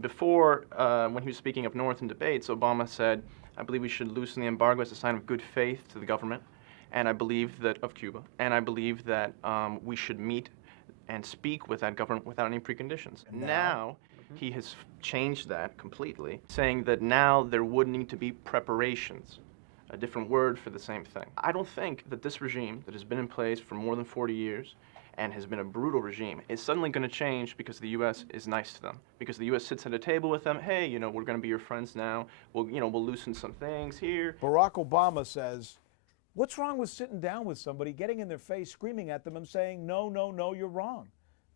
Before, when he was speaking up north in debates, Obama said, I believe we should loosen the embargo as a sign of good faith to the government, and I believe that, of Cuba, and I believe that we should meet and speak with that government without any preconditions. Now he has changed that completely, saying that now there would need to be preparations, a different word for the same thing. I don't think that this regime that has been in place for more than 40 years and has been a brutal regime is suddenly going to change because the U.S. is nice to them. Because the U.S. sits at a table with them, hey, you know, we're going to be your friends now. We'll loosen some things here. Barack Obama says, what's wrong with sitting down with somebody, getting in their face, screaming at them and saying, no, no, no, you're wrong?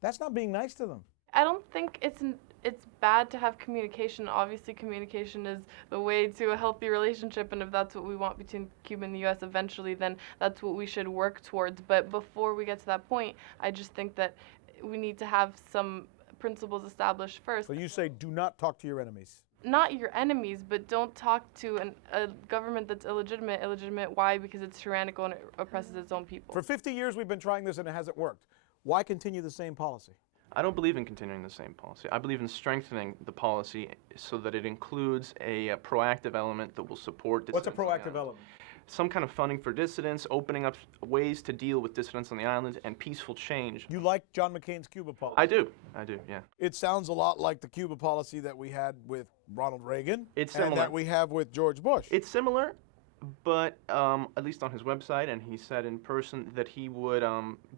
That's not being nice to them. I don't think it's bad to have communication. Obviously, communication is the way to a healthy relationship, and if that's what we want between Cuba and the U.S. eventually, then that's what we should work towards. But before we get to that point, I just think that we need to have some principles established first. So you say do not talk to your enemies. Not your enemies, but don't talk to a government that's illegitimate. Illegitimate, why? Because it's tyrannical and it oppresses its own people. For 50 years we've been trying this and it hasn't worked. Why continue the same policy? I don't believe in continuing the same policy. I believe in strengthening the policy so that it includes a proactive element that will support dissidents. What's a proactive element? Some kind of funding for dissidents, opening up ways to deal with dissidents on the island, and peaceful change. You like John McCain's Cuba policy? I do, yeah. It sounds a lot like the Cuba policy that we had with Ronald Reagan It's and similar. that we have with George Bush. It's similar, but at least on his website, and he said in person that he would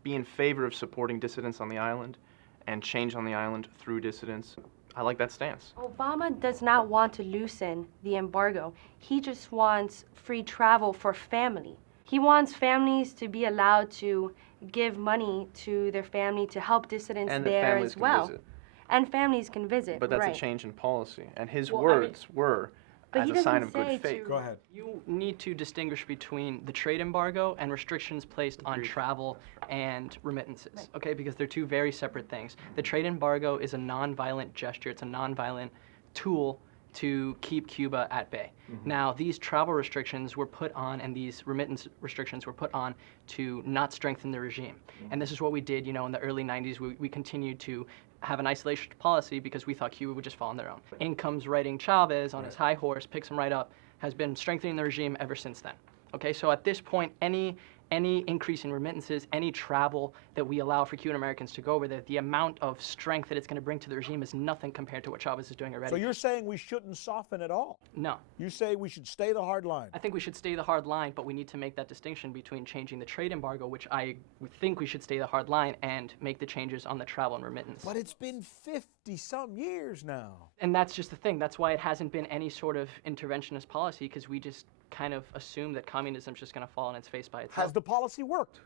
be in favor of supporting dissidents on the island and change on the island through dissidents. I like that stance. Obama does not want to loosen the embargo. He just wants free travel for family. He wants families to be allowed to give money to their family to help dissidents And there as well. Visit. And families can visit. But that's right. a change in policy. And his Well, words were but as he a sign doesn't of good say faith. Go ahead. You need to distinguish between the trade embargo and restrictions placed on travel and remittances, Right. okay? Because they're two very separate things. The trade embargo is a nonviolent gesture. It's a nonviolent tool to keep Cuba at bay. Now, these travel restrictions were put on and these remittance restrictions were put on to not strengthen the regime. And this is what we did, you know, in the early 90s. We continued to have an isolation policy because we thought Cuba would just fall on their own. In comes riding Chavez on his high horse, picks him right up, has been strengthening the regime ever since then. Okay, so at this point, any increase in remittances, any travel that we allow for Cuban-Americans to go over there, the amount of strength that it's going to bring to the regime is nothing compared to what Chavez is doing already. So you're saying we shouldn't soften at all? No. You say we should stay the hard line? I think we should stay the hard line, but we need to make that distinction between changing the trade embargo, which I would think we should stay the hard line, and make the changes on the travel and remittance. But it's been 50-some years now. And that's just the thing. That's why it hasn't been any sort of interventionist policy, because we just kind of assume that communism's just going to fall on its face by itself. Has the policy worked?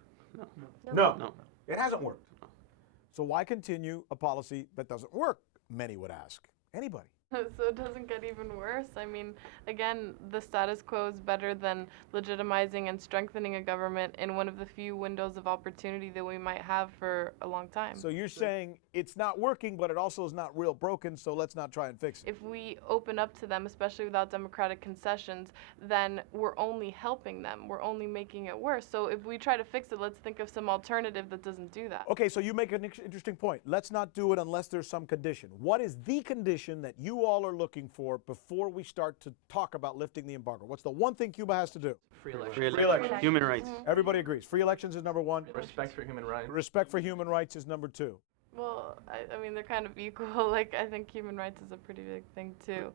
No. It hasn't worked. So why continue a policy that doesn't work, many would ask. Anybody. So it doesn't get even worse. I mean, again, the status quo is better than legitimizing and strengthening a government in one of the few windows of opportunity that we might have for a long time. So you're saying it's not working, but it also is not real broken, so let's not try and fix it. If we open up to them, especially without democratic concessions, then we're only helping them. We're only making it worse. So if we try to fix it, let's think of some alternative that doesn't do that. Okay, so you make an interesting point. Let's not do it unless there's some condition. What is the condition that you all are looking for before we start to talk about lifting the embargo? What's the one thing Cuba has to do? Free elections. Free elections. Human rights. Everybody agrees. Free elections is number one. Respect for human rights. Respect for human rights is number two. Well, I mean, they're kind of equal. Like, I think human rights is a pretty big thing, too.